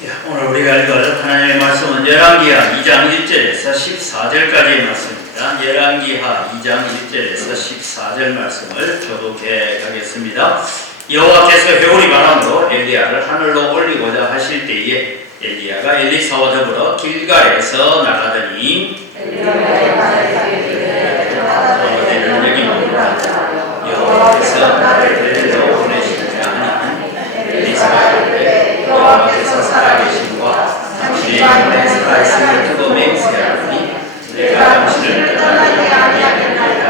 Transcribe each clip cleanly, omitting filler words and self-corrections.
오늘 우리가 읽을 하나님의 말씀은 열왕기하 2장 1절에서 14절까지의 말씀입니다. 열왕기하 2장 1절에서 14절 말씀을 교독해 가겠습니다. 여호와께서 회오리 바람으로 엘리야를 하늘로 올리고자 하실 때에 엘리야가 엘리사와 더불어 길갈에서 나가더니 여호와께서 나를 데리러 보내시지 아니하니 엘리사가 이르되 여호와께서 살아계심과 당신의 영혼에 살아있음을 두고 맹세하노니 내가 당신을 떠나지 아니하겠나이다.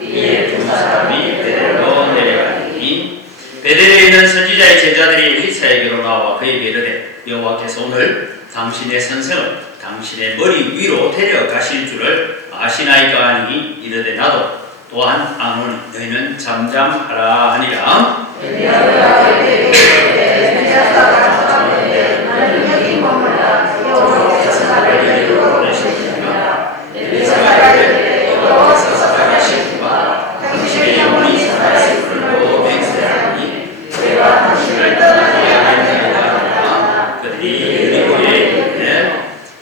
이에 두 사람이 베델로 내려가니 베델에 있는 선지자의 제자들이 엘리사에게로 나와 그에게 이르되 여호와께서 오늘 당신의 선생을 당신의 머리 위로 데려가실 줄을 아시나이까 하니 이르되 나도 또한 아노니 너희는 잠잠하라 하니라.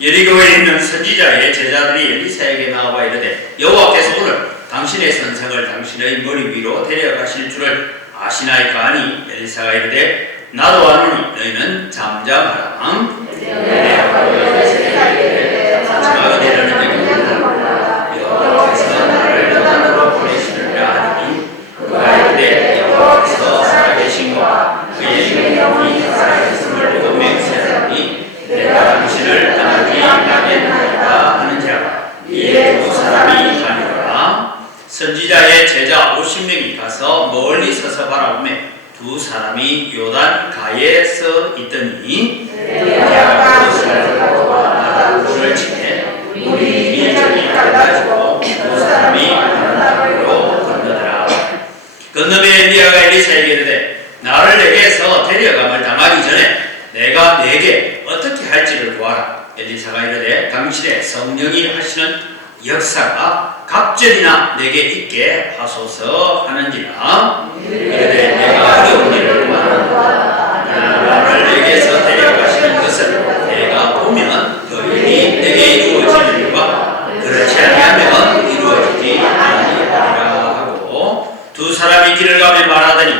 여리고에 있는 선지자의 제자들이 엘리사에게 나와 이르되 여호와께서 오늘 당신의 선생을 당신의 머리 위로 데려가실 줄을 아시나이까 하니 엘리사가 이르되 나도 아노니 너희는 잠잠하라. 여호와께서 나를 요단으로 보내시느라 하니 그가 이르되 여호와께서 살아계신과 그의 영혼이 살아계심을 두고 맹세하니 내가 당신을 떠나지 아니하겠나이다 하는지라. 이에 두 사람이 가니라. 선지자의 제자 50명이 가서 멀리 서서 바라보매 두 사람이 요단 가에 서 있더니 엘리야가 그것을 가져와 물을 치매 물이 저리 갈라지고 두 사람이 바다로 건너더라. 건너매 엘리야가 엘리사에게 이르되 나를 내게서 데려감을 당하기 전에 내가 네게 어떻게 할지를 구하라. 엘리사가 이르되 당신의 성령이 하시는 역사가 갑절이나 내게 있게 하소서 하는지라. 이르되 내가 어려운 일을 구하노라. 나를 내게서 데려가시는 것을 내가 보면 그 일이 내게 이루어지느니와 그렇지 아니하면 이루어지지 아니하리라 하고 두 사람이 길을 가며 말하더니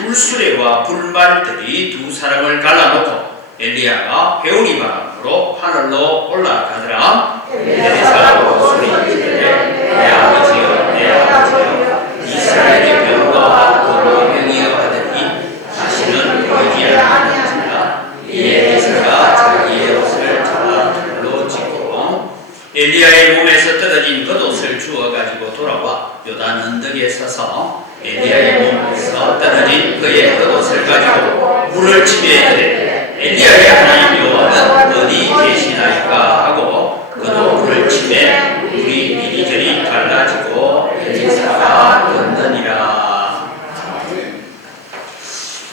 불수레와 불말들이 두 사람을 갈라놓고 엘리야가 회오리 바람으로 하늘로 올라가더라. 엘리사가 소리지르되 내 아버지여 내 아버지여 이스라엘의 병과 돌로병이여 하더니 다시는 보이지 아니하니라. 이에 엘리사가 자기의 옷을 잡아 돌로 찢고 엘리야의 몸에서 떨어진 겉옷을 주워가지고 돌아와 요단 언덕에 서서 엘리야의 몸에서 떨어진 그의 겉옷을 가지고 물을 치매 엘리야의 하나님 여호와는 어디 계시나이까 하고 그도 물을 치매 물이 이리저리 갈라지고 엘리사가 건너니라.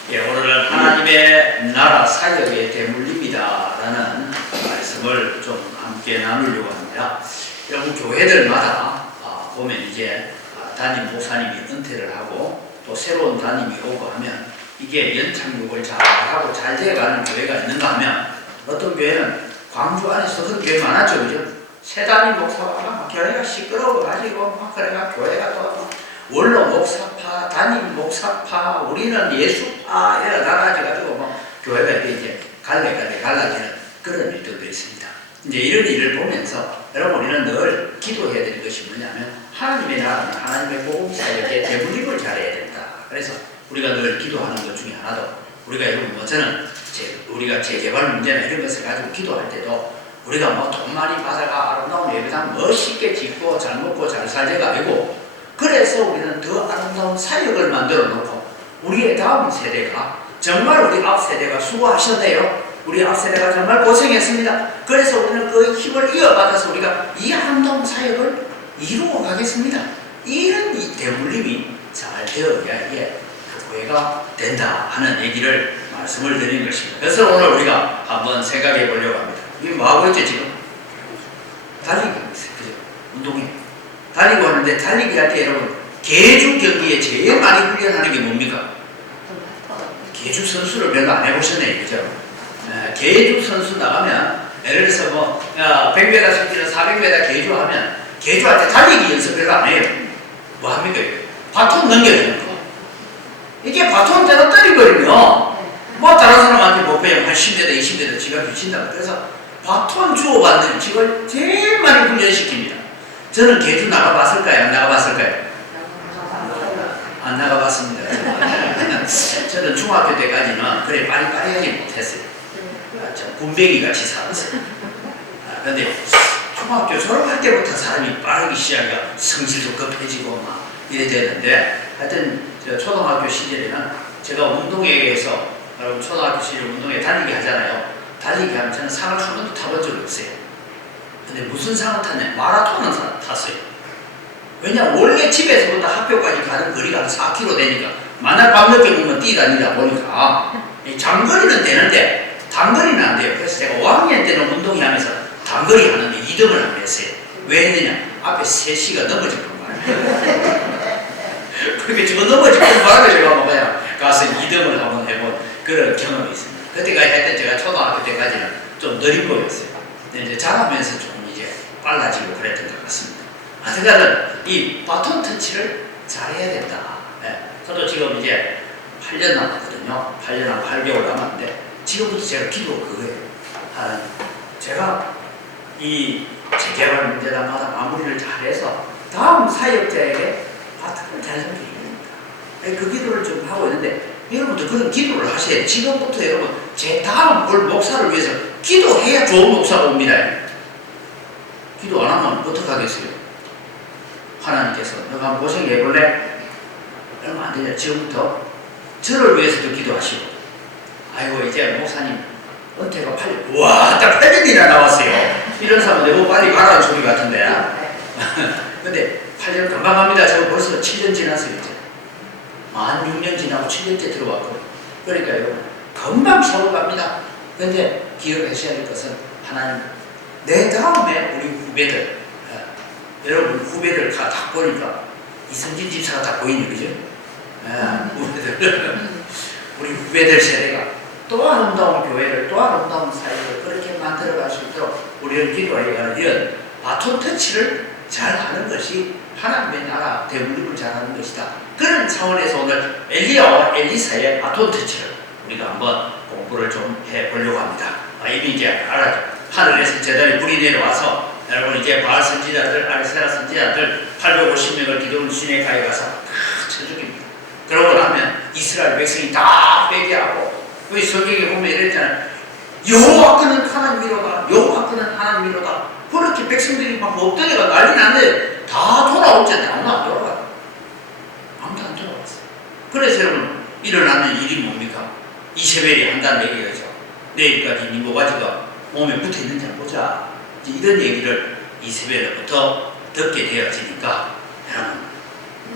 오늘은 하나님의 나라 사역의 대물림이다 라는 말씀을 좀 함께 나누려고 합니다. 여러분 교회들마다 보면 이제 담임 목사님이 은퇴를 하고 또 새로운 담임이 오고 하면 이게 연착륙을 잘하고 잘 돼가는 교회가 있는가 하면 어떤 교회는 광주 안에서 그런 교회 많았죠, 그죠? 새 담임 목사가 막 교회가 시끄러워가지고 막 그래가 교회가 또 원로 목사파, 담임 목사파, 우리는 예수파 이래 나가지고 뭐 교회가 이제 갈라지는 그런 일들도 있습니다. 이제 이런 일을 보면서 여러분 우리는 늘 기도해야 될 것이 뭐냐면 하나님의 나라는 하나님의 복음 사역에 대물림을 잘해야 된다. 그래서 우리가 늘 기도하는 것 중에 하나도 우리가 여러분 뭐 저는 우리가 재개발 문제나 이런 것을 가지고 기도할 때도 우리가 뭐 돈 많이 받아가 아름다운 예배당 멋있게 짓고 잘 먹고 잘 살자가 아니고 그래서 우리는 더 아름다운 사역을 만들어 놓고 우리의 다음 세대가 정말 우리 앞 세대가 수고하셨네요. 우리 앞 세대가 정말 고생했습니다. 그래서 우리는 그 힘을 이어받아서 우리가 이 아름다운 사역을 이루어 가겠습니다. 이런 이 대물림이 잘 되어야 이게 교회가 된다 하는 얘기를 말씀을 드리는 것입니다. 그래서 오늘 우리가 한번 생각해 보려고 합니다. 이게 뭐하고 있죠 지금? 달리기 하고 있어요. 그죠? 운동회 달리고 하는데 달리기 할 때 여러분 계주 경기에 제일 많이 훈련하는 게 뭡니까? 계주 선수를 별로 안 해보셨네요. 그죠? 계주 선수 나가면 예를 들어서 뭐 100m 승기는 400m 계주하면 계주할 때 달리기 연습 별로 안 해요. 뭐 합니까? 바톤 넘겨주는 거. 이게 바톤 때가 떨어버리면 뭐 다른 사람한테 뭐 그냥 한 10m, 20m 지가 미친다. 그래서 바톤 주고받는 직을 제일 많이 훈련시킵니다. 저는 계주 나가봤을까요? 안 나가봤을까요? 안 나가봤습니다. 저는 중학교 때까지는 그래 빠리빠리하지 못했어요. 군뱅이 같이 살았어요. 근데 중학교 졸업할 때부터 사람이 빠르기 시작이야. 성질도 급해지고 막 이래 되는데 하여튼 저 초등학교 시절에는 제가 운동회에서 여러분 초등학교 시절 운동회 달리기 하잖아요. 달리기 하면 저는 상을 한 번도 타본 적이 없어요. 근데 무슨 상을 탔냐? 마라톤을 탔어요. 왜냐면 원래 집에서부터 학교까지 가는 거리가 한 4km 되니까 만날 밤늦게 보면 뛰다니다 보니까 장거리는 되는데 단거리는 안 돼요. 그래서 제가 5학년 때는 운동회 하면서 단거리 하는데 2등을 안 했어요. 왜 했느냐? 앞에 3시가 넘어질 거예요. 그렇게 저 넘어질 거라고 제가 뭐 그냥 가서 2등을 한번 해본 그런 경험이 있습니다. 그때까지 했던 제가 초등학교 때까지는 좀 느린 거였어요. 근데 이제 자라면서 조금 이제 빨라지고 그랬던 것 같습니다. 하여튼 이 바톤 터치를 잘해야 된다. 저도 지금 이제 8년 남았거든요. 8년하고 8개월 남았는데 지금부터 제가 기도 그거예요. 제가 이 재개발 문제단마다 마무리를 잘해서 다음 사역자에게 바톤을 잘 섬기는 겁니다. 그 기도를 좀 하고 있는데 여러분도 그런 기도를 하셔야 돼요. 지금부터 여러분 제 다음 올 목사를 위해서 기도해야 좋은 목사가 옵니다. 기도 안 하면 어떡하겠어요? 하나님께서 너가 한번 고생해볼래? 얼마 안 되냐? 지금부터 저를 위해서도 기도하시고 아이고 이제 목사님 은퇴가 8년 와 딱 8년이나 나왔어요. 이런 사람은 너무 빨리 가라는 소리 같은데 근데 8년 금방 갑니다. 저 벌써 7년 지났어요. 이제 만 6년 지나고 7년째 들어왔고 그러니까 여러분 금방 세월 갑니다. 근데 기억하셔야 될 것은 하나님 내 다음에 우리 후배들 여러분 후배들 다 보니까 이성진 집사가 다 보이네 그죠? 후배들 우리 후배들 세대가 또 아름다운 교회를 또 아름다운 사회를 그렇게 만들어갈 수 있도록 우리는 기도해야 하는 이런 바톤 터치를 잘하는 것이 하나님의 나라 대물림을 잘하는 것이다. 그런 차원에서 오늘 엘리야와 엘리사의 바톤 터치를 우리가 한번 공부를 좀 해보려고 합니다. 이미 이제 알아죠. 하늘에서 제단이 불이 내려와서 여러분 이제 바알 선지자들, 아레세라 선지자들 850명을 기도원 시내가에 가서 다 쳐 죽입니다. 그러고 나면 이스라엘 백성이 다 회개하고 우리 성경에 보면 이랬잖아요. 여호와께는 하나님이로다. 여호와께는 하나님이로다. 그렇게 백성들이 막 엎드려가 난리 났는데 다 돌아오잖아요. 아무도 안 돌아가요. 아무도 안 돌아왔어요. 그래서 여러분 일어나는 일이 뭡니까? 이세벨이 한다는 얘기겠죠. 내일까지 네 모가지가 몸에 붙어 있는지 한번 보자. 이런 얘기를 이세벨로부터 듣게 되어지니까 여러분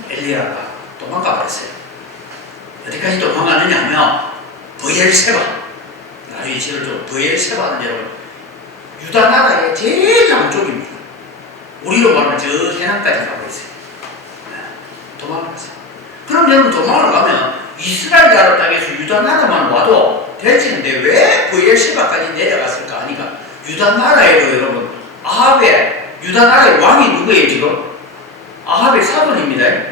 엘리야가 도망가 버렸어요. 어디까지 도망가느냐 하면 브엘세바 나중에 지을 좀 브엘세바는 여러분 유다 나라의 제일 남쪽입니다. 우리로 말하면 저 해남까지 가고 있어요. 도망갔어요. 그럼 여러분 도망을 가면 이스라엘 나라 땅에서 유다 나라만 와도 될지는데 왜 브엘세바까지 내려갔을까 하니까 유다 나라에도 여러분 아합의 유다 나라의 왕이 누구예요 지금? 아합의 사돈입니다.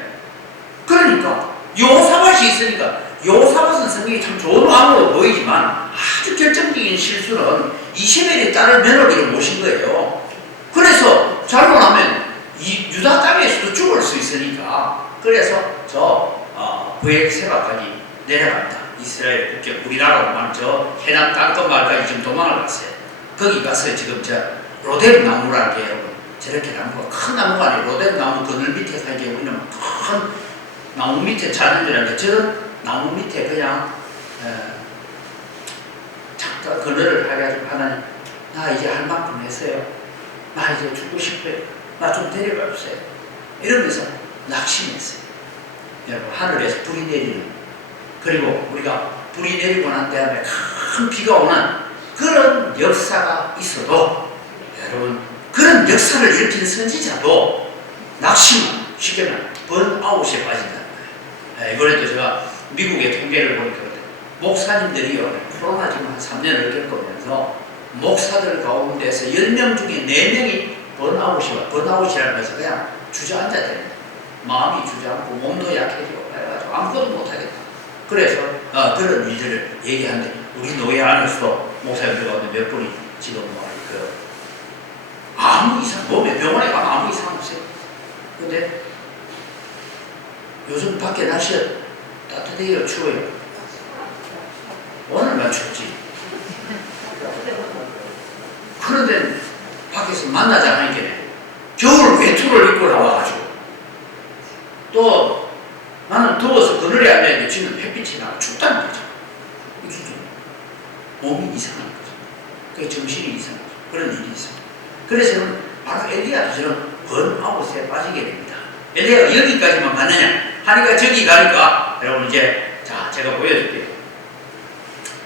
그러니까 여호사밧이 있으니까 여호사밧은 성경이 참 좋은 왕으로 보이지만 아주 결정적인 실수는 이세벨의 딸을 며느리로 모신 거예요. 그래서 잘못하면 이 유다 땅에서도 죽을 수 있으니까 그래서 저 브엘세바까지 내려갑니다. 이스라엘 국경 우리나라로 말하면 저 해남 땅끝마을까지 지금 도망을 갔어요. 거기 가서 지금 저 로뎀 나무라는 게 여러분 저렇게 나무가 큰 나무가 아니고 로뎀 나무 그늘 밑에 살게 우리는 큰 나무 밑에 자는 데라는데 저런 나무 밑에 그냥 잠깐 그늘을 해가지고 하나님 나 이제 할 만큼 했어요. 나 이제 죽고 싶어요. 나 좀 데려가 주세요. 이러면서 낙심했어요. 여러분 하늘에서 불이 내리는 그리고 우리가 불이 내리고 난 다음에 큰 비가 오는 그런 역사가 있어도 여러분 그런 역사를 일으킨 선지자도 낙심 쉽게 말하면 번아웃에 빠진다는 거예요. 이번에도 제가 미국의 통계를 보니까 목사님들이요 코로나 지금 한 3년을 겪으면서 목사들 가운데서 10명 중에 4명이 번아웃이라는 것은 그냥 주저앉아 됩니다. 마음이 주저앉고 몸도 약해지고 그래가지고 아무것도 못하겠다. 그래서 그런 일들을 얘기하는데 우리 노예 안에서도 목사님들 가운데 몇 분이 지금 아무 이상, 몸에 병원에 가면 아무 이상 없어요. 근데 요즘 밖에 날씨가 따뜻해요, 추워요? 오늘만 춥지. 그런데 밖에서 만나자 하니까 겨울 외투를 입고 나와가지고 또 나는 더워서 그늘에 앉아있는데 지금 햇빛이 나고 춥다는 거죠. 이게 좀 몸이 이상한 거죠. 그게 정신이 이상한 거죠. 그런 일이 있습니다. 그래서 바로 엘리야도 저런 번아웃에 빠지게 됩니다. 엘리야가 여기까지만 갔느냐 하니까 저기 가니까 여러분 이제 자 제가 보여줄게요.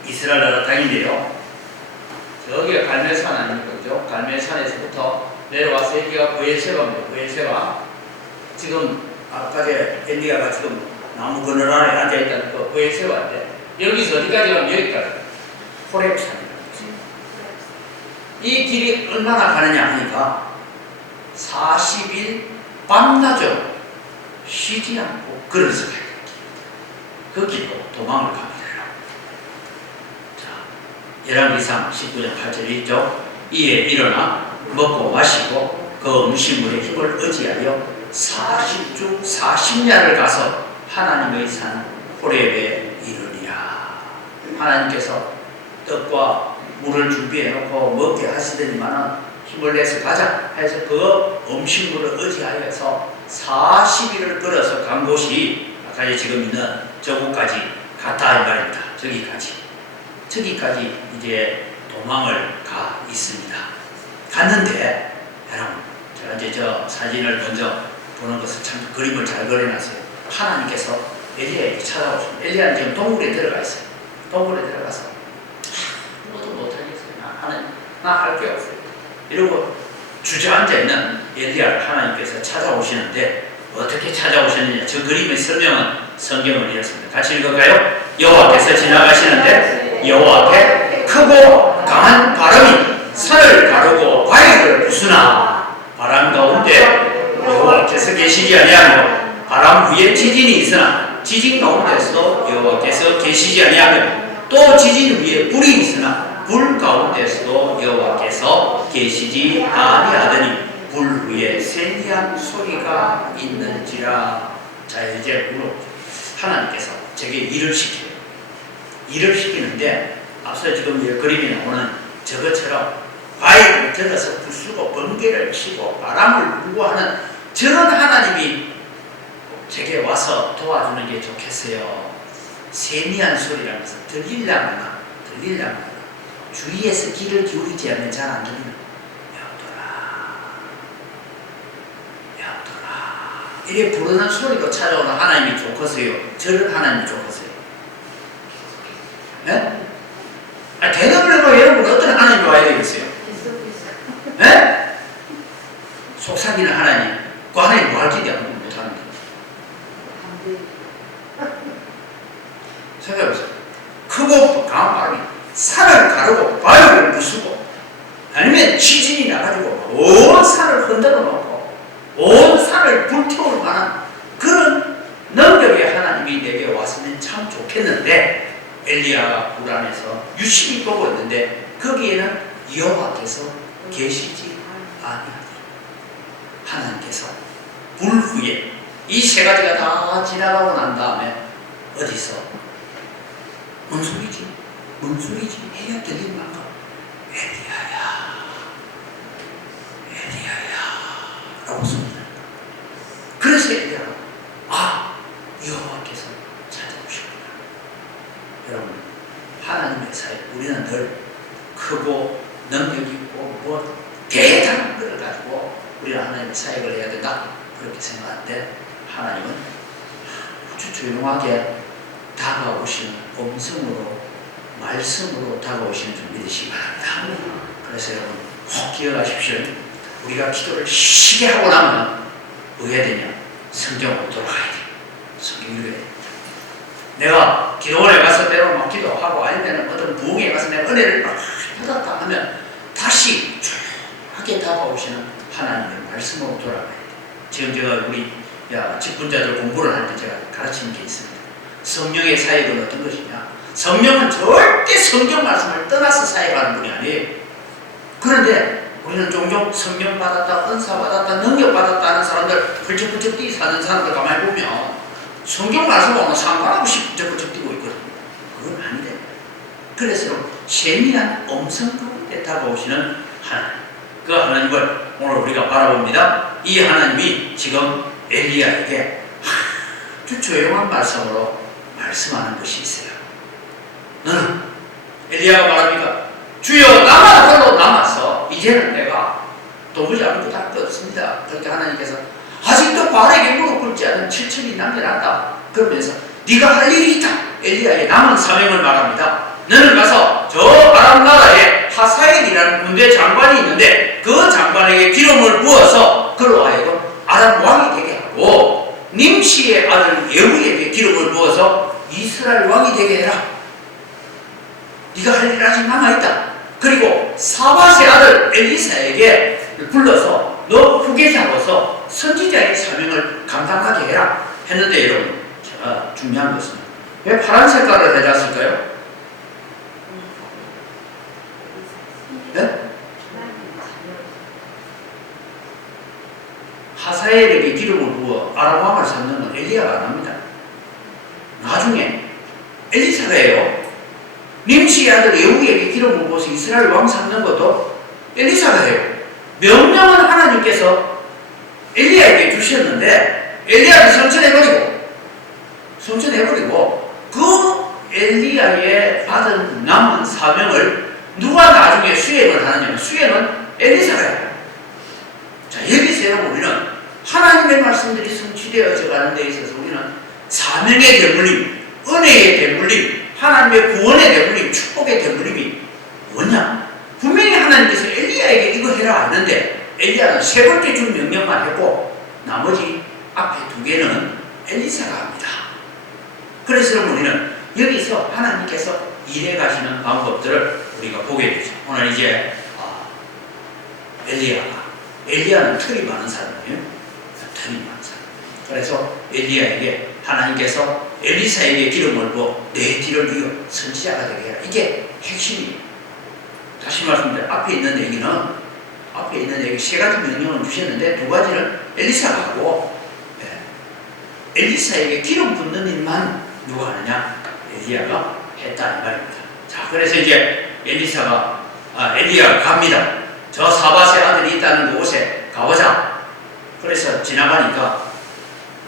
이스라엘 나라 땅인데요. 저기가 갈멜산 아닙니까? 그죠? 갈멜산에서부터 내려와서 여기가 브엘세바입니다. 브엘세바. 지금 아까 엘리야가 지금 나무 그늘 안에 앉아있다는 그 브엘세바인데 여기서 어디까지 가면 여기까지 호렙산이라는 거죠. 이 길이 얼마나 가느냐 하니까 40일 밤낮으로 쉬지 않고 걸어서 가야 됩니다. 그 길로 도망을 갑니다. 열왕기상 19장 8절에 있죠. 이에 일어나 먹고 마시고 그 음식물의 힘을 의지하여 40주 40야를 가서 하나님의 산 호렙에 이르니라. 하나님께서 떡과 물을 준비해 놓고 먹게 하시더니만은 힘을 내서 가자 해서 그 음식물을 의지하여서 40일을 걸어서 간 곳이 아까 지금 있는 저곳까지 갔다 이 말입니다. 저기까지 이제 도망을 가 있습니다. 갔는데 여러분 제가 이제 저 사진을 먼저 보는 것을 참 그림을 잘 그려놨어요. 하나님께서 엘리야에게 찾아오십니다. 엘리야는 지금 동굴에 들어가 있어요. 동굴에 들어가서 아무것도 못하겠어요. 하나님 나 할 게 없어요. 이러고 주저앉아 있는 엘리야를 하나님께서 찾아오시는데 어떻게 찾아오셨느냐 저 그림의 설명은 성경을 이었습니다. 같이 읽을까요? 여호와께서 지나가시는데 여호와 앞에 크고 강한 바람이 산을 가르고 바위를 부수나 바람 가운데 여호와께서 계시지 아니하며 바람 위에 지진이 있으나 지진 가운데서도 여호와께서 계시지 아니하며 또 지진 위에 불이 있으나 불 가운데서도 여호와께서 계시지 아니하더니 불 위에 세미한 소리가 있는지라. 자 이제 물어 하나님께서 제게 일을 시키는데 앞서 지금 그림이 나오는 저것처럼 바위를 들어서 부수고 번개를 치고 바람을 불고 하는 저런 하나님이 제게 와서 도와주는 게 좋겠어요. 세미한 소리라는 것은 들리려면 주위에서 귀를 기울이지 않으면 잘 안 들리는 여도라 이래 부르는 소리로 찾아오는 하나님이 좋겠어요. 저런 하나님이 좋겠어요. 네? 대답을 해봐. 여러분 어떤 하나님이 와야 되겠어요? 네? 속삭이는 하나님. 그 하나님 뭐 할지 내가 못하는데. 생각해보세요. 크고 강한 바람이 산을 가르고 바위를 부수고 아니면 지진이 나가지고 온 산을 흔들어 놓고 온 산을 불태울 만한 그런 능력의 하나님이 내게 왔으면 참 좋겠는데 엘리야가 굴 안에서 유심히 보고 있는데 거기에는 여호와께서 계시지 아니하더라. 하나님께서 불 위에 이 세 가지가 다 지나가고 난 다음에 어디서 뭔 소리지 해야 들릴 만큼 엘리야야 라고 소리를. 그래서 엘리야가 여호와께서 찾아오십니다. 여러분 하나님의 사역 우리는 늘 크고 능력 있고 뭐 대단한 것을 가지고 우리는 하나님의 사역을 해야 된다 그렇게 생각하는데 하나님은 아주 조용하게 다가오시는 음성으로 말씀으로 다가오시는 줄 믿으시기 바랍니다. 그래서 여러분 꼭 기억하십시오. 우리가 기도를 쉬게 하고 나면 뭐 해야 되냐? 성경으로 돌아가야 돼요. 성경 읽어야 돼요. 내가 기도원에 가서 때로 막 기도하고 아니면 어떤 부흥에 가서 내가 은혜를 막 받았다 하면 다시 조용하게 다가오시는 하나님의 말씀으로 돌아가야 돼. 지금 제가 우리 직분자들 공부를 할 때 제가 가르치는 게 있습니다. 성령의 사역은 어떤 것이냐? 성령은 절대 성경 말씀을 떠나서 사역하는 분이 아니에요. 그런데 우리는 종종 성령 받았다, 은사 받았다, 능력 받았다 하는 사람들, 펄쩍펄쩍 뛰 사는 사람들 가만히 보면 성경 말씀하고는 상관없이 펄쩍펄쩍 뛰고 있거든요. 그건 아니래. 그래서 세미한 음성 가운데 다가오시는 하나님, 그 하나님을 오늘 우리가 바라봅니다. 이 하나님이 지금 엘리야에게 아주 조용한 말씀으로 말씀하는 것이 있어요. 너는 엘리야가 말합니까? 주여, 나만 홀로 남았어. 이제는 내가 도무지 아무것도 할 것 없습니다. 그렇게 하나님께서 아직도 바알에게 무릎 꿇지 않은 7천이 남겨놨다. 그러면서 네가 할 일이 있다. 엘리야의 남은 사명을 말합니다. 너는 가서 저 아람 나라에 하사엘이라는 군대 장관이 있는데 그 장관에게 기름을 부어서 그로 하여금 아람 왕이 되게 하고 님시의 아들 예후에게 기름을 부어서 이스라엘 왕이 되게 해라. 네가 할 일 아직 남아있다. 그리고 사밧의 아들 엘리사에게 불러서 너 후계자로서 선지자의 사명을 감당하게 해라 했는데, 여러분, 제가 중요한 것은 왜 파란 색깔을 해놨을까요? 네? 하사엘에게 기름을 부어 아람 왕을 삼는 건 엘리야가 안 합니다. 나중에 엘리사가 해요. 님시의 아들 예후에게 기름을 부어서 이스라엘 왕 삼는 것도 엘리사가 해요. 명령은 하나님께서 엘리야에게 주셨는데 엘리야를 성천해버리고 그 엘리야의 받은 남은 사명을 누가 나중에 수행을 하느냐면 수행은 엘리사가 해요. 자, 여기서 여러분, 우리는 하나님의 말씀들이 성취되어져 가는 데 있어서 우리는 사명의 대물림, 은혜의 대물림, 하나님의 구원의 대물림, 축복의 대물림이 뭐냐? 분명히 하나님께서 엘리야에게 이거 해라 했는데 엘리야는 세 번째 준 명령만 했고 나머지 앞에 두 개는 엘리사가 합니다. 그래서 여러분, 우리는 여기서 하나님께서 일해 가시는 방법들을 우리가 보게 되죠. 오늘 이제 엘리야는 털이 많은 사람이에요. 털이 많은 사람. 그래서 엘리야에게 하나님께서 엘리사에게 기름을 부어 내 뒤를 이어 선지자가 되게 해라. 이게 핵심이에요. 다시 말씀드려, 앞에 있는 얘기 세 가지 명령을 주셨는데 두 가지는 엘리사가 하고, 엘리사에게 기름 붓는 일만 누가 하느냐? 엘리야가 했다 이 말입니다. 자, 그래서 이제 엘리야가 갑니다. 저 사밧의 아들이 있다는 곳에 가보자. 그래서 지나가니까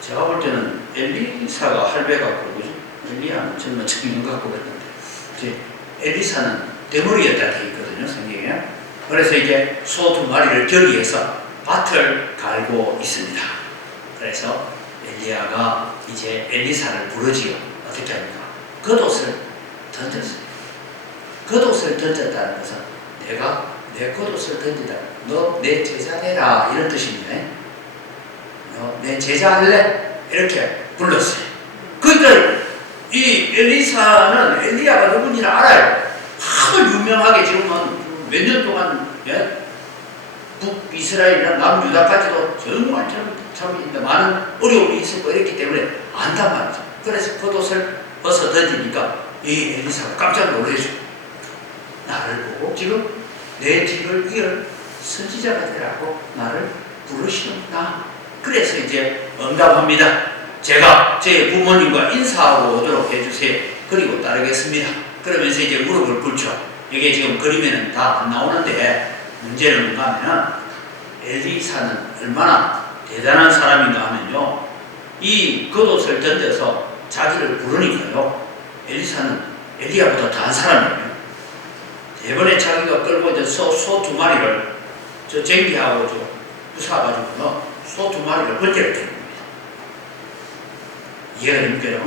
제가 볼 때는 엘리사가 할배 같고, 그죠? 엘리야는 정말 청년 같고 그랬는데, 엘리사는 대머리였다 되어 있거든요, 성경에. 그래서 이제 소 2마리를 결의해서 밭을 갈고 있습니다. 그래서 엘리야가 이제 엘리사를 부르지요. 어떻게 합니까? 겉옷을 던졌어요. 겉옷을 던졌다는 것은 내가 내 겉옷을 던지다. 너 내 제자 되라, 이런 뜻입니다. 너 내 제자 할래? 이렇게 불렀어요. 그러니까 이 엘리사는 엘리야가 누군지를 알아요. 하도 유명하게 지금은 몇 년 동안 북이스라엘이나 남유다까지도 정말 참 많은 어려움이 있었고 이랬기 때문에 안단 말이죠. 그래서 겉옷을 벗어 던지니까 이 엘리사가 깜짝 놀라죠. 나를 보고 지금 내 뒤를 이을 선지자가 되라고 나를 부르시는구나. 그래서 이제 응답합니다. 제가 제 부모님과 인사하고 오도록 해주세요. 그리고 따르겠습니다. 그러면서 이제 무릎을 꿇죠. 이게 지금 그림에는 다 안 나오는데 문제는 뭔가 하면 엘리사는 얼마나 대단한 사람인가 하면요, 이 겉옷을 던져서 자기를 부르니까요, 엘리사는 엘리야보다 더한 사람이에요. 이번에 자기가 끌고 이제 소 2마리를 저 쟁기하고 저 부사가지고 소 2마리를 번제를 드는 겁니다. 이해가 됩니까?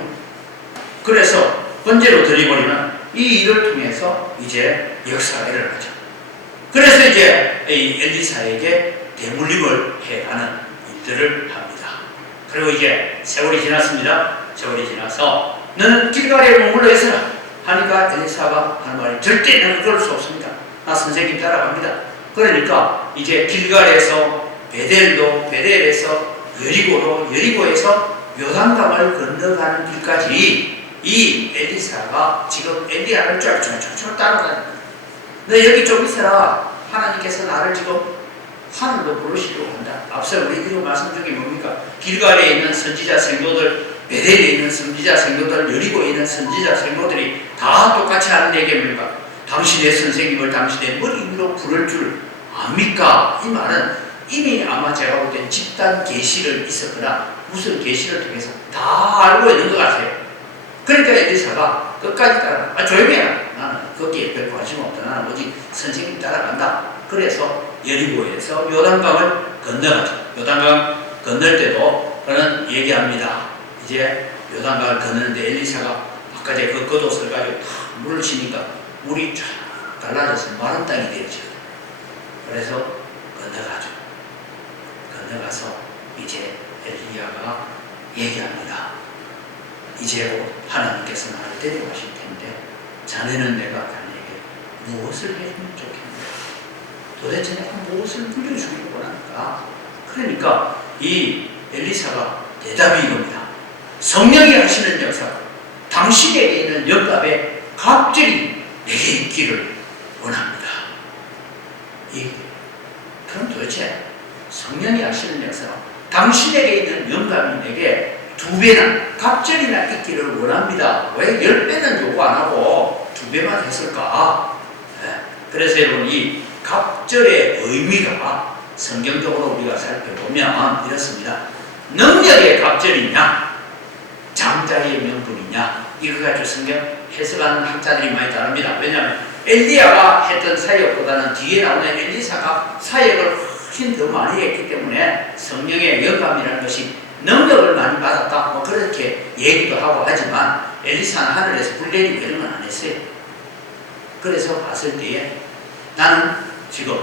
그래서 번제로 드려버리면 이 일을 통해서 이제 역사가 일어나죠. 그래서 이제 이 엘리사에게 대물림을 해가는 일들을 합니다. 그리고 이제 세월이 지났습니다. 세월이 지나서 너는 길갈에 머물러 있어라 하니까 엘리사가 하는 말이 절대 내가 그럴 수 없습니다. 나 선생님 따라갑니다. 그러니까 이제 길갈에서 베델도 베델에서 여리고로 여리고에서 요단강을 건너가는 길까지 이 엘리사가 지금 엘리야를 쫙쫙쫙 따라다닙니다. 너 여기 좀 있어라. 하나님께서 나를 지금 하늘로 부르시려고 한다. 앞서 우리 이런 말씀 중에 뭡니까? 길갈에 있는 선지자 성도들, 베델에 있는 선지자 성도들, 여리고에 있는 선지자 성도들이 다 똑같이 하는 얘기 뭡니까? 당신의 선생님을 당신의 머리 위로 부를 줄 압니까? 이 말은 이미 아마 제가 볼 땐 집단 계시를 있었거나 무슨 계시를 통해서 다 알고 있는 것 같아요. 그러니까 엘리사가 끝까지 따라 조용히 해라. 나는 거기에 별 관심 없다. 나는 오직 선생님 따라간다. 그래서 여리고에서 요단강을 건너가죠. 요단강 건널 때도 그는 얘기합니다. 이제 요단강을 건너는데 엘리사가 아까 제가 그 겉옷을 가지고 탁 물으시니까 물이 쫙 갈라져서 마른 땅이 되어져요. 그래서 건너가죠. 건너가서 이제 엘리야가 얘기합니다. 이제 곧 하나님께서 나를 데려가실 텐데 자네는 내가 자네에게 무엇을 해주면 좋겠는가? 도대체 내가 무엇을 물려주기를 원합니까? 그러니까 이 엘리사가 대답이 이겁니다. 성령이 하시는 역사, 당신에게 있는 영감에 갑절이 내게 있기를 원합니다. 그럼 도대체 성령이 하시는 역사, 당신에게 있는 영감이 내게 2배나 갑절이나 있기를 원합니다. 왜 10배는 요구 안 하고 2배만 했을까? 그래서 여러분 이 갑절의 의미가 성경적으로 우리가 살펴보면 이렇습니다. 능력의 갑절이냐 잠자리의 명분이냐 이거 가지고 성경 해석하는 학자들이 많이 다릅니다. 왜냐하면 엘리야가 했던 사역보다는 뒤에 나오는 엘리사가 사역을 훨씬 더 많이 했기 때문에 성령의 영감이라는 것이 능력을 많이 받았다 뭐 그렇게 얘기도 하고 하지만 엘리사는 하늘에서 불 내리고 이런 건 안 했어요. 그래서 봤을 때에 나는 지금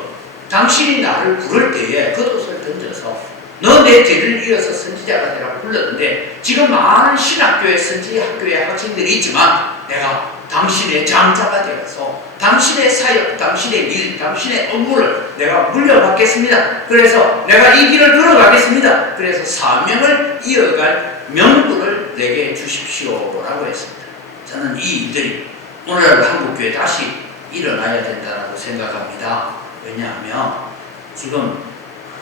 당신이 나를 부를 때에 겉옷을 던져서 너 내 뒤를 이어서 선지자가 되라고 불렀는데 지금 많은 신학교에 선지학교에 학생들이 있지만 내가 당신의 장자가 되어서 당신의 사역, 당신의 일, 당신의 업무를 내가 물려받겠습니다. 그래서 내가 이 길을 걸어가겠습니다. 그래서 사명을 이어갈 명분을 내게 주십시오 라고 했습니다. 저는 이 일들이 오늘 한국교회에 다시 일어나야 된다고 생각합니다. 왜냐하면 지금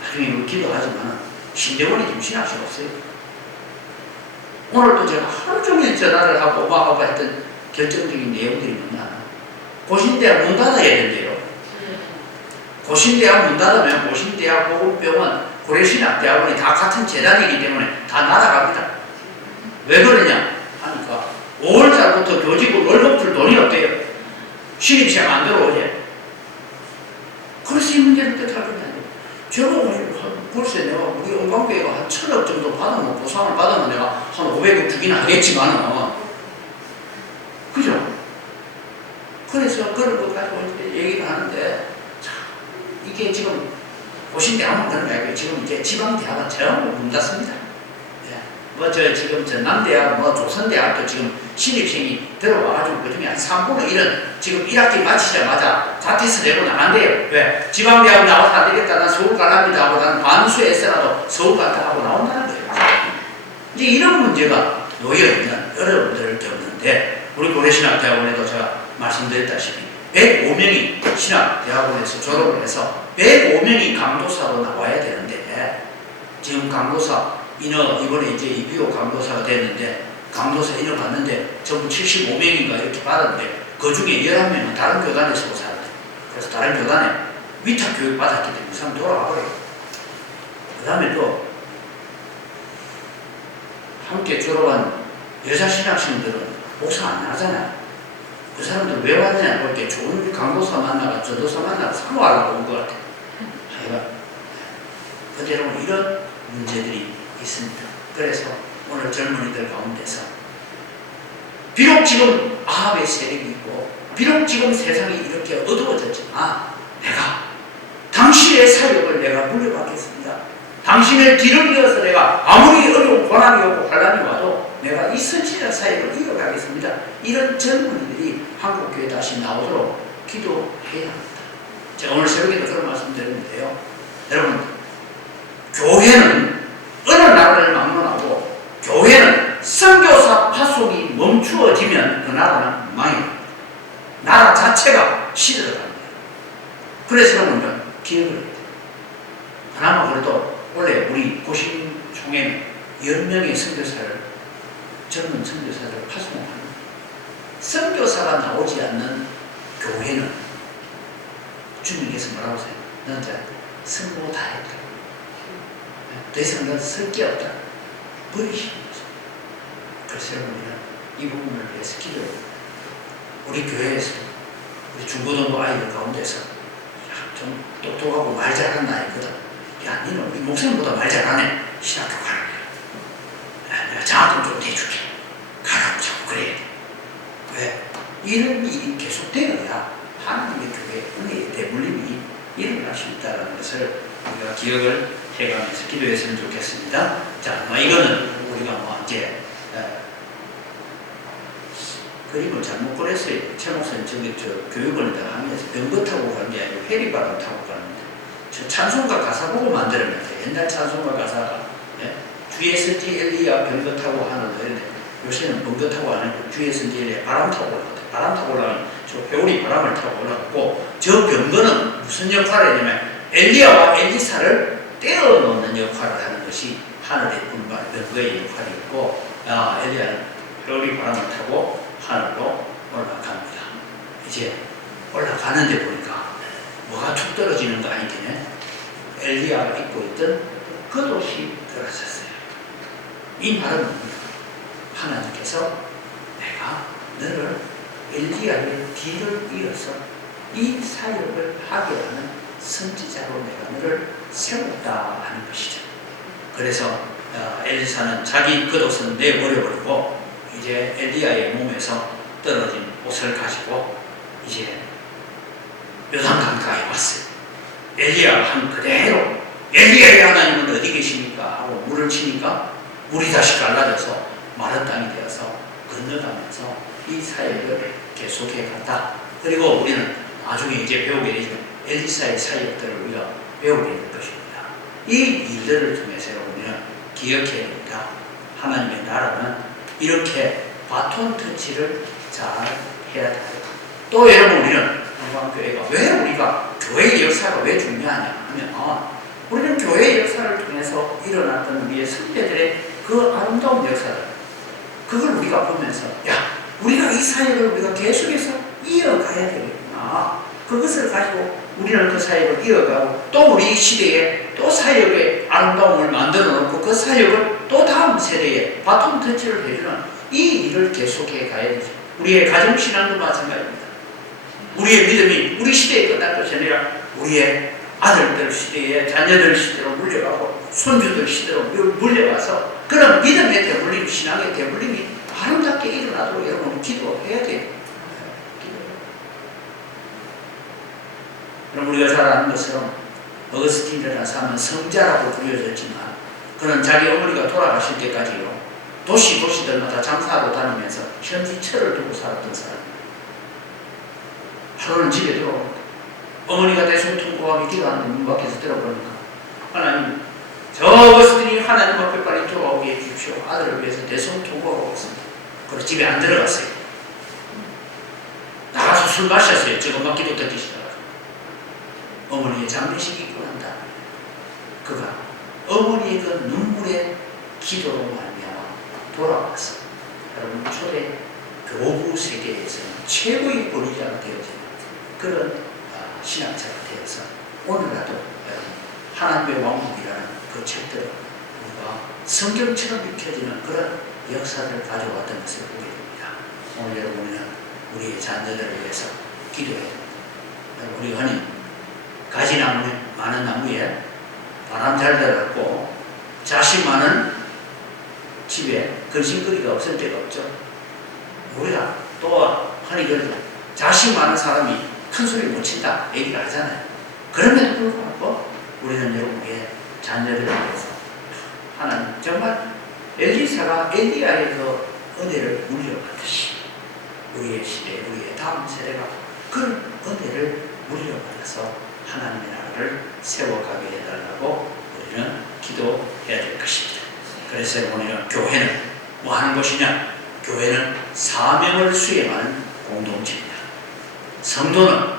나중에 기도하지만 신대원이 좀 신학식 없어요. 오늘도 제가 하루 종일 전화를 하고 오바하고 했던 결정적인 내용들이 뭐냐. 고신대학 문 닫아야 된대요. 고신대학 문 닫으면 고신대학, 보건병원, 고려신학대학원이 다 같은 재단이기 때문에 다 날아갑니다. 왜 그러냐 하니까 5월달부터 교직원 월급 줄 돈이 없대요. 신입생 안 들어오지. 그래서 이 문제를 어떻게 할 거냐. 제가 글쎄 내가 우리 온광교회가 한 1,000억 정도 받으면 보상을 받으면 내가 한 500억 주기는 하겠지만은 그죠? 그래서 그런 것 가지고 얘기를 하는데 참 이게 지금 고신대학만 그런 게 아니고 지금 이제 지방대학은 전부 문 닫습니다. 뭐 지금 전남대학, 뭐 조선대학도 지금 신입생이 들어와가지고 그중에 한 3분의 1은 지금 1학기 마치자마자 자퇴서 내고 나간대요. 왜? 지방대학 나와서 안 되겠다. 난 서울 갈랍니다 하고 난 반수했어라도 서울 갔다 하고 나온다는 거예요. 이제 이런 문제가 놓여있는 여러분들 겪는데 우리 고려신학대학원에도 제가 말씀드렸다시피 105명이 신학대학원에서 졸업을 해서 105명이 강도사로 나와야 되는데 지금 강도사 인허 이번에 이제 이비호 강도사가 됐는데 강도사 인허 받는데 전부 75명인가 이렇게 받았는데 그 중에 11명은 다른 교단에서 살았대. 그래서 다른 교단에 위탁 교육 받았기 때문에 그 사람 돌아가 버려요. 그 다음에 또 함께 졸업한 여자 신학생들은 목사 안 하잖아요. 그 사람들 왜 왔냐 볼게 좋은 강도사 만나가 전도사 만나가 사모하려고 온 것 같아요. 하여간 근데 여러분 이런 문제들이 있습니다. 그래서 오늘 젊은이들 가운데서 비록 지금 아합의 세력이 있고 비록 지금 세상이 이렇게 어두워졌지만 내가 당신의 사역을 내가 물려받겠습니다. 당신의 뒤를 이어서 내가 아무리 어려운 고난이 오고 환난이 와도 내가 이 선지자 사역을 이어가겠습니다. 이런 젊은이들이 한국교회에 다시 나오도록 기도해야 합니다. 제가 오늘 새벽에도 그런 말씀 드렸는데요. 여러분, 교회는 어느 나라를 막론하고 교회는 선교사 파송이 멈추어지면 그 나라는 망해요. 나라 자체가 시들어갑니다. 그래서 여러분은 기억을 해야 돼요. 그나마 그래도 원래 우리 고신총회는 10명의 선교사를, 젊은 선교사들을 파송합니다. 선교사가 나오지 않는 교회는 주님께서 뭐라고 하세요? 너는 선고 다 했다. 더 이상 넌 쓸 게 없다. 버리시는 거죠. 그래서 우리는 이 부분을 위해서 기도해요. 우리 교회에서, 우리 중고등부 아이들 가운데서 좀 똑똑하고 말 잘하는 아이거든. 야, 니는 우리 목사님보다 말 잘하네. 신학교 가라. 야, 내가 장학금 좀 대줄게. 가라고 자꾸 그래야 돼. 왜? 이런 일이 계속되어야 하나님의 교회 은혜의 대물림이 일어날 수 있다는 것을 우리가 기억을 해가면서 기도했으면 좋겠습니다. 자, 이거는 우리가 이제 그림을 잘못 그렸어요. 최 목사님 교육원에다 하면서 병거 타고 가는 게 아니고 해리바람 타고 가는데 저 찬송가 가사 보고 만들었는데 옛날 찬송가 가사가 주의 선지 엘리야 병거 타고 하는 노래인데 요새는 병거 타고 안 하고 주의 선지 엘리야 바람 타고 올라가요. 바람 타고 올라가면 저 회오리 바람을 타고 올라갔고 저 병거는 무슨 역할을 하냐면 엘리야와 엘리사를 떼어놓는 역할을 하는 것이 하늘의 분발 병거의 역할이었고 엘리야는 회오리 바람을 타고 하늘로 올라갑니다. 이제 올라가는데 보니까 뭐가 툭 떨어지는 거 아니겠네. 엘리야가 입고 있던 겉옷이 떨어졌어요. 이 말은 뭡니까? 하나님께서 내가 너를 엘리야의 뒤를 이어서 이 사역을 하게 하는 선지자로 내가 너를 세웠다 하는 것이죠. 그래서 엘리사는 자기 겉옷은 내버려버리고 이제 엘리야의 몸에서 떨어진 옷을 가지고 이제 요단 강가에 왔어요. 엘리야가 한 그대로 엘리야의 하나님은 어디 계십니까? 하고 물을 치니까 물이 다시 갈라져서 마른 땅이 되어서 건너가면서 이 사역을 계속해 갔다. 그리고 우리는 나중에 이제 배우게 되지만 엘리사의 사역들을 우리가 배우게 될 것입니다. 이 일들을 통해서 우리는 기억해야 됩니다. 하나님의 나라는 이렇게 바톤 터치를 잘 해야 돼요. 또 여러분 우리는 한국교회가 왜 우리가 교회의 역사가 왜 중요하냐 하면 우리는 교회의 역사를 통해서 일어났던 우리의 선배들의 그 아름다운 역사들 그걸 우리가 보면서 야 우리가 이 사역을 우리가 계속해서 이어가야 되겠구나. 그것을 가지고 우리는 그 사역을 이어가고 또 우리 시대에 또 사역의 아름다움을 만들어 놓고 그 사역을 또 다음 세대에 바톤 터치를 해주는 이 일을 계속해 가야 되죠. 우리의 가정신앙도 마찬가지입니다. 우리의 믿음이 우리 시대에 끝날 것이 아니라 우리의 아들들 시대에 자녀들 시대로 물려가고 손주들 시대로 물려가서 그런 믿음의 대물림, 신앙의 대물림이 아름답게 일어나도록 여러분 기도해야 돼요. 그럼 우리가 잘 아는 것처럼 어거스틴이라는 사람은 성자라고 불려졌지만 그는 자기 어머니가 돌아가실 때까지요 도시들마다 장사하고 다니면서 현지철을 두고 살았던 사람입니다. 하루는 집에 들어옵니다. 어머니가 대성통곡하며 기도하는데 문 밖에서 들어보니까 하나님 저 어거스틴이 하나님 앞에 빨리 돌아오게 해주십시오. 아들을 위해서 대성통곡하고 있습니다. 그리고 집에 안 들어갔어요. 나가서 술 마셨어요. 조금만 기도 듣기 시작하고 어머니의 장례식이 있고 난 다음에 그가 어머니의 그 눈물의 기도로 말미암아 돌아와서 여러분 초대 교부 세계에서는 최고의 권위자가 되어지는 그런 신학자가 되어서 오늘날도 여러분 하나님의 왕국이라는 그 책들을 우리가 성경처럼 읽혀지는 그런 역사를 가져왔던 것을 보게 됩니다. 오늘 여러분은 우리의 자녀들을 위해서 기도해야 됩니다. 우리 흔히 가지나무 많은 나무에 바람 잘 들어갔고 자식 많은 집에 근심거리가 없을 때가 없죠. 우리가 또 흔히 그래도 자식 많은 사람이 큰 소리 못 친다 얘기를 하잖아요. 그럼에도 불구하고 우리는 여러분의 자녀들을 위해서 하나님 정말 엘리사가 엘리야에서 은혜를 물려받듯이 우리의 시대, 우리의 다음 세대가 그런 은혜를 물려받아서 하나님의 나라를 세워가게 해달라고 우리는 기도해야 될 것입니다. 그래서 오늘은 교회는 뭐 하는 것이냐? 교회는 사명을 수행하는 공동체입니다. 성도는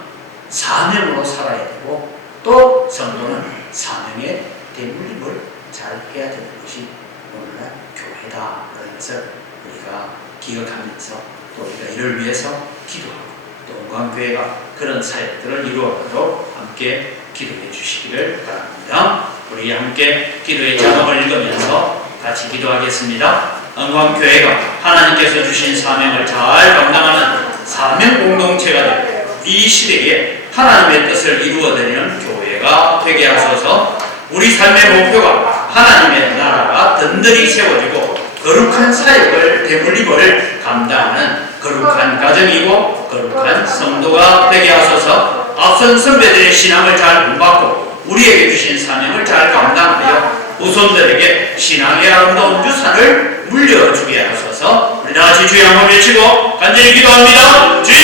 사명으로 살아야 되고 또 성도는 사명의 대물림을 잘 해야 되는 것이 오늘날 교회다라는 것을 우리가 기억하면서 또 우리가 이를 위해서 기도하고 또 은광교회가 그런 사역들을 이루어가도록 함께 기도해 주시기를 바랍니다. 우리 함께 기도의 자막을 읽으면서 같이 기도하겠습니다. 은광교회가 하나님께서 주신 사명을 잘 감당하는 사명 공동체가 되고 이 시대에 하나님의 뜻을 이루어드리는 교회가 되게 하소서. 우리 삶의 목표가 하나님의 나라가 든든히 세워지고 거룩한 사역을 대물림을 감당하는 거룩한 가정이고 거룩한 성도가 되게 하소서. 앞선 선배들의 신앙을 잘 본받고 우리에게 주신 사명을 잘 감당하여 후손들에게 신앙의 아름다운 유산을 물려주게 하소서. 우리 다 같이 주의 한번 외치고 간절히 기도합니다. 주여!